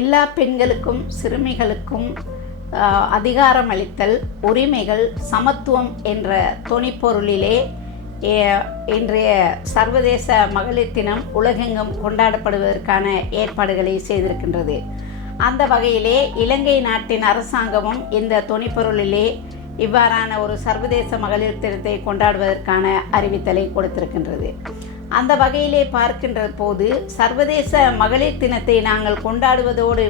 எல்லா பெண்களுக்கும் சிறுமிகளுக்கும் அதிகாரம் அளித்தல், உரிமைகள், சமத்துவம் என்ற தொனிப்பொருளிலே இன்றைய சர்வதேச மகளிர் தினம் உலகெங்கும் கொண்டாடப்படுவதற்கான ஏற்பாடுகளை செய்திருக்கின்றது. அந்த வகையிலே இலங்கை நாட்டின் அரசாங்கமும் இந்த தொனிப்பொருளிலே இவ்வாறான ஒரு சர்வதேச மகளிர் தினத்தை கொண்டாடுவதற்கான அறிவித்தலை கொடுத்திருக்கின்றது. அந்த வகையிலே பார்க்கின்ற போது சர்வதேச மகளிர் தினத்தை நாங்கள் கொண்டாடுவதோடு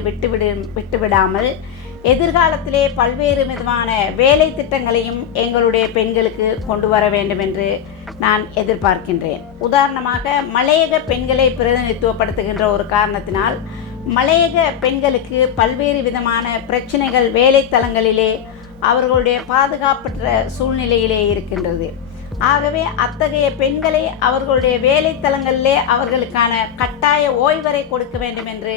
விட்டுவிடாமல் எதிர்காலத்திலே பல்வேறு விதமான வேலை திட்டங்களையும் எங்களுடைய பெண்களுக்கு கொண்டு வர வேண்டும் என்று நான் எதிர்பார்க்கின்றேன். உதாரணமாக மலையக பெண்களை பிரதிநிதித்துவப்படுத்துகின்ற ஒரு காரணத்தினால் மலையக பெண்களுக்கு பல்வேறு விதமான பிரச்சனைகள் வேலைத்தலங்களிலே அவர்களுடைய பாதுகாப்பற்ற சூழ்நிலையிலே இருக்கின்றது. ஆகவே அத்தகைய பெண்களை அவர்களுடைய வேலைத்தலங்களிலே அவர்களுக்கான கட்டாய ஓய்வறை கொடுக்க வேண்டும் என்று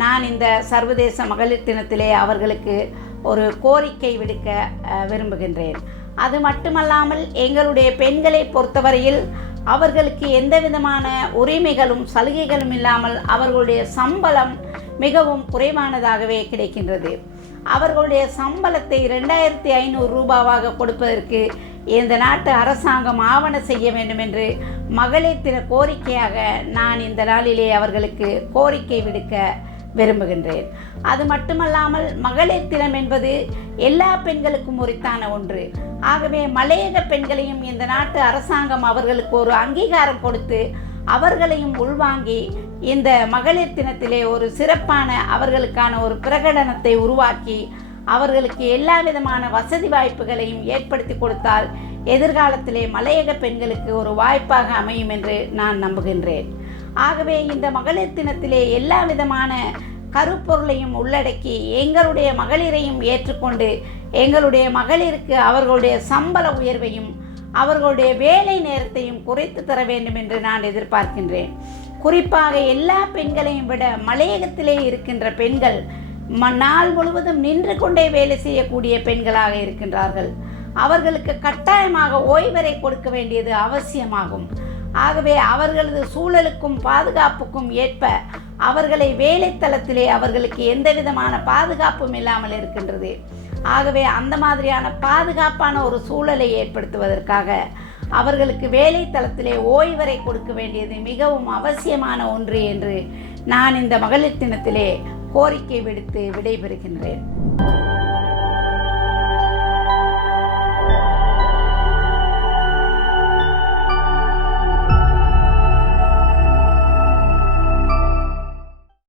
நான் இந்த சர்வதேச மகளிர் தினத்திலே அவர்களுக்கு ஒரு கோரிக்கை விடுக்க விரும்புகின்றேன். அது மட்டுமல்லாமல் எங்களுடைய பெண்களை பொறுத்தவரையில் அவர்களுக்கு எந்த விதமான உரிமைகளும் சலுகைகளும் இல்லாமல் அவர்களுடைய சம்பளம் மிகவும் குறைவானதாகவே கிடைக்கின்றது. அவர்களுடைய சம்பளத்தை 2500 ரூபாவாக கொடுப்பதற்கு இந்த நாட்டு அரசாங்கம் ஆவண செய்ய வேண்டும் என்று மகளிர் தின கோரிக்கையாக நான் இந்த நாளிலே அவர்களுக்கு கோரிக்கை விடுக்க விரும்புகின்றேன். அது மட்டுமல்லாமல் மகளிர் தினம் என்பது எல்லா பெண்களுக்கும் உரித்தான ஒன்று. ஆகவே மலையக பெண்களையும் இந்த நாட்டு அரசாங்கம் அவர்களுக்கு ஒரு அங்கீகாரம் கொடுத்து அவர்களையும் உள்வாங்கி இந்த மகளிர் தினத்திலே ஒரு சிறப்பான அவர்களுக்கான ஒரு பிரகடனத்தை உருவாக்கி அவர்களுக்கு எல்லா விதமான வசதி வாய்ப்புகளையும் ஏற்படுத்தி கொடுத்தால் எதிர்காலத்திலே மலையக பெண்களுக்கு ஒரு வாய்ப்பாக அமையும் என்று நான் நம்புகின்றேன். ஆகவே இந்த மகளிர் தினத்திலே எல்லா விதமான கருப்பொருளையும் உள்ளடக்கி எங்களுடைய மகளிரையும் ஏற்றுக்கொண்டு எங்களுடைய மகளிருக்கு அவர்களுடைய சம்பள உயர்வையும் அவர்களுடைய வேலை நேரத்தையும் குறைத்து தர வேண்டும் என்று நான் எதிர்பார்க்கின்றேன். குறிப்பாக எல்லா பெண்களையும் விட மலையகத்திலே இருக்கின்ற பெண்கள் நாள் முழுவதும் நின்று கொண்டே வேலை செய்யக்கூடிய பெண்களாக இருக்கின்றார்கள். அவர்களுக்கு கட்டாயமாக ஓய்வறை கொடுக்க வேண்டியது அவசியமாகும். ஆகவே அவர்களது சூழலுக்கும் பாதுகாப்புக்கும் ஏற்ப அவர்களை வேலைத்தளத்திலே அவர்களுக்கு எந்த விதமான பாதுகாப்பும் இல்லாமல் இருக்கின்றது. ஆகவே அந்த மாதிரியான பாதுகாப்பான ஒரு சூழலை ஏற்படுத்துவதற்காக அவர்களுக்கு வேலைத்தளத்திலே ஓய்வறை கொடுக்க வேண்டியது மிகவும் அவசியமான ஒன்று என்று நான் இந்த மகளிர் தினத்திலே கோரிக்கை விடுத்து விடைபெறுகின்றேன்.